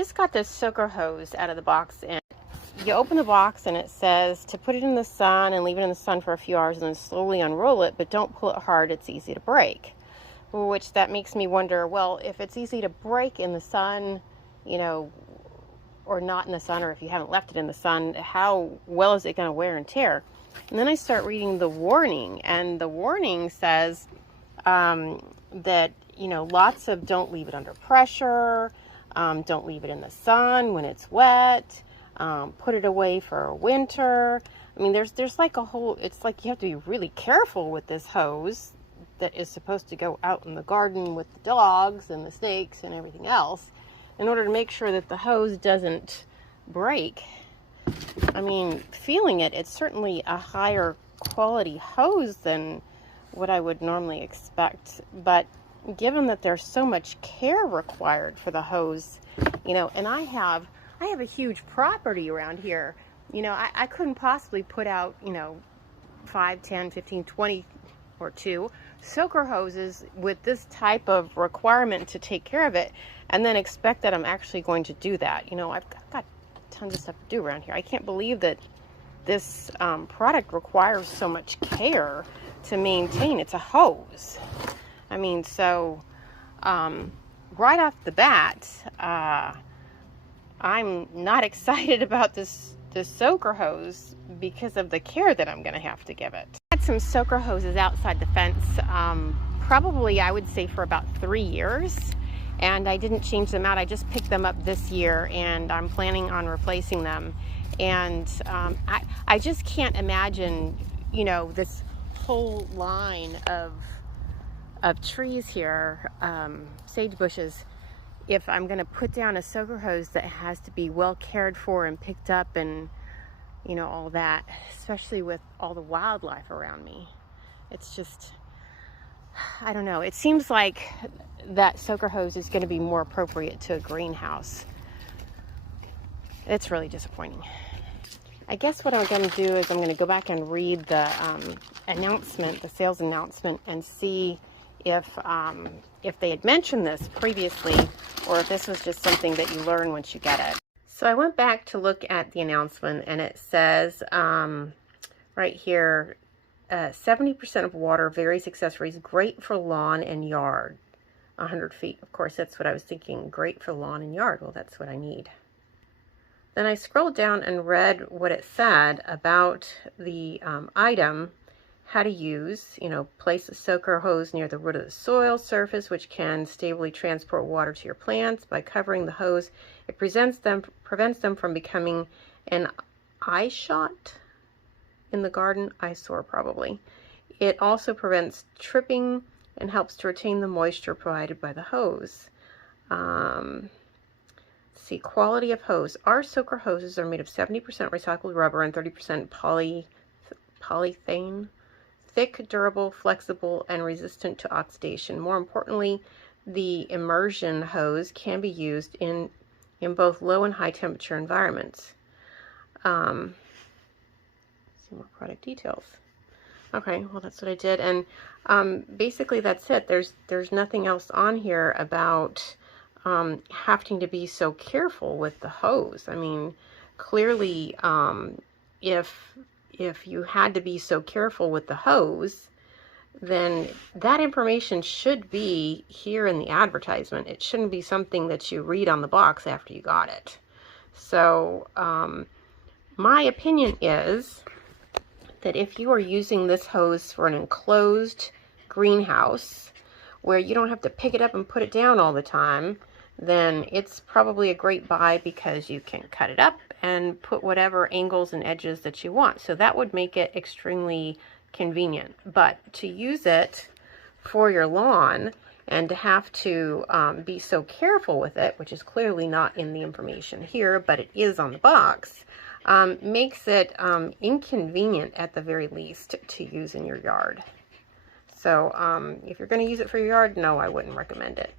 just got this soaker hose out of the box, and you open the box and it says to put it in the sun and leave it in the sun for a few hours and then slowly unroll it, but don't pull it hard, it's easy to break. Which that makes me wonder, well, if it's easy to break in the sun, you know, or not in the sun, or if you haven't left it in the sun, how well is it going to wear and tear? And then I start reading the warning, and the warning says that, you know, lots of don't leave it under pressure, don't leave it in the sun when it's wet, put it away for winter. I mean, there's like a whole, it's like you have to be really careful with this hose that is supposed to go out in the garden with the dogs and the snakes and everything else in order to make sure that the hose doesn't break. I mean, feeling it, it's certainly a higher quality hose than what I would normally expect, but given that there's so much care required for the hose, you know, and I have a huge property around here, you know, I couldn't possibly put out, you know, 5, 10, 15, 20 or 2 soaker hoses with this type of requirement to take care of it and then expect that I'm actually going to do that. You know, I've got tons of stuff to do around here. I can't believe that this product requires so much care to maintain. It's a hose. I mean, so right off the bat, I'm not excited about this soaker hose because of the care that I'm going to have to give it. I had some soaker hoses outside the fence, probably I would say for about 3 years, and I didn't change them out. I just picked them up this year, and I'm planning on replacing them. And I just can't imagine, you know, this whole line of trees here, sage bushes, if I'm going to put down a soaker hose that has to be well cared for and picked up and, you know, all that, especially with all the wildlife around me. It's just, I don't know. It seems like that soaker hose is going to be more appropriate to a greenhouse. It's really disappointing. I guess what I'm going to do is I'm going to go back and read the announcement, the sales announcement, and see if they had mentioned this previously or if this was just something that you learn once you get it. So I went back to look at the announcement, and it says right here, 70% of water, various accessories, great for lawn and yard. 100 feet. Of course, that's what I was thinking. Great for lawn and yard. Well, that's what I need. Then I scrolled down and read what it said about the item, how to use, you know, place a soaker hose near the root of the soil surface, which can stably transport water to your plants. By covering the hose, it prevents them from becoming an eye shot in the garden, eyesore probably. It also prevents tripping and helps to retain the moisture provided by the hose. See, quality of hose. Our soaker hoses are made of 70% recycled rubber and 30% polythene. Thick, durable, flexible, and resistant to oxidation. More importantly, the immersion hose can be used in both low and high temperature environments. Some more product details. Okay, well, that's what I did, and basically that's it. There's nothing else on here about having to be so careful with the hose. I mean, clearly, if you had to be so careful with the hose, then that information should be here in the advertisement. It shouldn't be something that you read on the box after you got it. So my opinion is that if you are using this hose for an enclosed greenhouse where you don't have to pick it up and put it down all the time, then it's probably a great buy because you can cut it up and put whatever angles and edges that you want. So that would make it extremely convenient. But to use it for your lawn and to have to be so careful with it, which is clearly not in the information here, but it is on the box, makes it inconvenient at the very least to use in your yard. So if you're going to use it for your yard, no, I wouldn't recommend it.